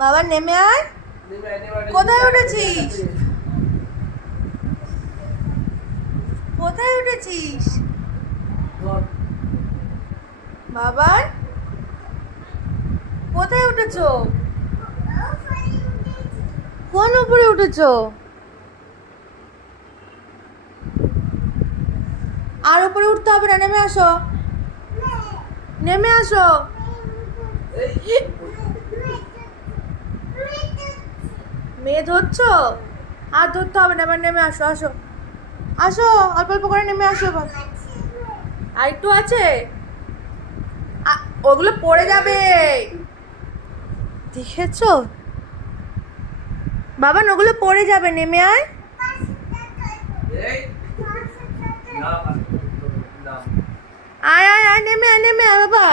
বাবা নেমে আয়। কোথায় উঠেছিস? কোথায় উঠেছিস বাবার? কোথায় উঠেছো? কোন উপরে উঠেছো? আর উপরে উঠতে হবে না, নেমে আসো, নেমে আসো। মেয়ে ধরছো? আর ধরতে হবে না, এবার নেমে আসো, আসো আসো, অল্প অল্প করে নেমে আসো এবার। আর একটু আছে, ওগুলো পড়ে যাবে, দেখেছো বাবা? ওগুলো পড়ে যাবে, নেমে আয়। আয় আয় আয়, নেমে আয়, নেমে আয় বাবা।